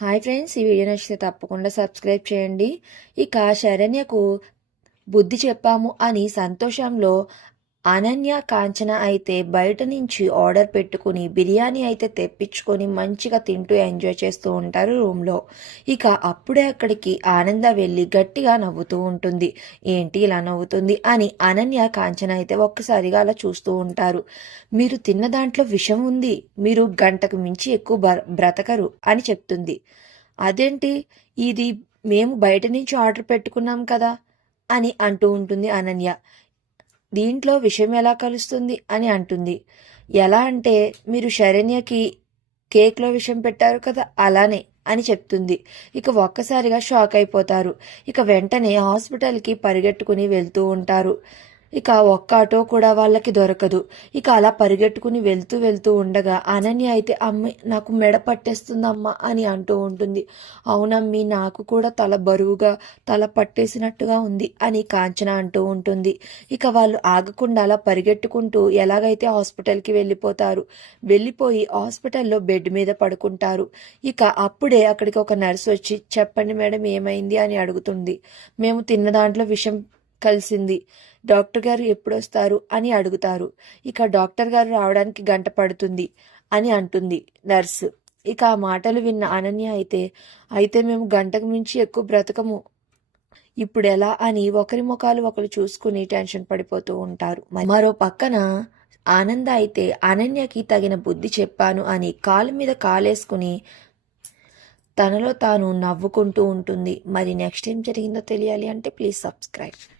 Hi friends ఈ video నచ్చితే తప్పకుండా సబ్స్క్రైబ్ చేయండి. ఇక శరణ్యకు బుద్ధి చెప్పాము అని సంతోషంలో అనన్య కాంచన అయితే బయట నుంచి ఆర్డర్ పెట్టుకుని బిర్యానీ అయితే తెప్పించుకొని మంచిగా తింటూ ఎంజాయ్ చేస్తూ ఉంటారు రూమ్లో. ఇక అప్పుడే అక్కడికి ఆనంద వెళ్ళి గట్టిగా నవ్వుతూ ఉంటుంది. ఏంటి ఇలా నవ్వుతుంది? అని అనన్య కాంచన అయితే ఒక్కసారిగా అలా చూస్తూ ఉంటారు. మీరు తిన్న దాంట్లో విషం ఉంది. మీరు గంటకు మించి ఎక్కువ బ్ర- బ్రతకరు అని చెప్తుంది. అదేంటి? ఇది మేము బయట నుంచి ఆర్డర్ పెట్టుకున్నాం కదా అని అంటూ ఉంటుంది అనన్య. దీంట్లో విషయం ఎలా కలుస్తుంది అని అంటుంది. ఎలా అంటే మీరు శరణ్యకి కేక్లో విషయం పెట్టారు కదా అలానే అని చెప్తుంది. ఇక ఒక్కసారిగా షాక్ అయిపోతారు. ఇక వెంటనే హాస్పిటల్కి పరిగెట్టుకుని వెళ్తూ ఉంటారు. ఇక ఒక్క ఆటో కూడా వాళ్ళకి దొరకదు. ఇక అలా పరిగెట్టుకుని వెళ్తూ వెళ్తూ ఉండగా అనన్య అయితే అమ్మి నాకు మెడ పట్టేస్తుందమ్మా అని అంటూ ఉంటుంది. అవునమ్మి నాకు కూడా తల బరువుగా తల పట్టేసినట్టుగా ఉంది అని కాంచన అంటూ ఉంటుంది. ఇక వాళ్ళు ఆగకుండా అలా పరిగెట్టుకుంటూ ఎలాగైతే హాస్పిటల్కి వెళ్ళిపోతారు వెళ్ళిపోయి హాస్పిటల్లో బెడ్ మీద పడుకుంటారు. ఇక అప్పుడే అక్కడికి ఒక నర్స్ వచ్చి చెప్పండి మేడం ఏమైంది? అని అడుగుతుంది. మేము తిన్న దాంట్లో విషం కలిసింది. డాక్టర్ గారు ఎప్పుడొస్తారు అని అడుగుతారు. ఇక డాక్టర్ గారు రావడానికి గంట పడుతుంది అని అంటుంది నర్సు. ఇక ఆ మాటలు విన్న అనన్య అయితే అయితే మేము గంటకు మించి ఎక్కువ బ్రతకము. ఇప్పుడు ఎలా అని ఒకరి ముఖాలు ఒకరు చూసుకుని టెన్షన్ పడిపోతూ ఉంటారు. మరో పక్కన ఆనంద అయితే అనన్యకి తగిన బుద్ధి చెప్పాను అని కాలు మీద కాలేసుకుని తనలో తాను నవ్వుకుంటూ ఉంటుంది. మరి నెక్స్ట్ ఏం జరిగిందో తెలియాలి అంటే ప్లీజ్ సబ్స్క్రైబ్.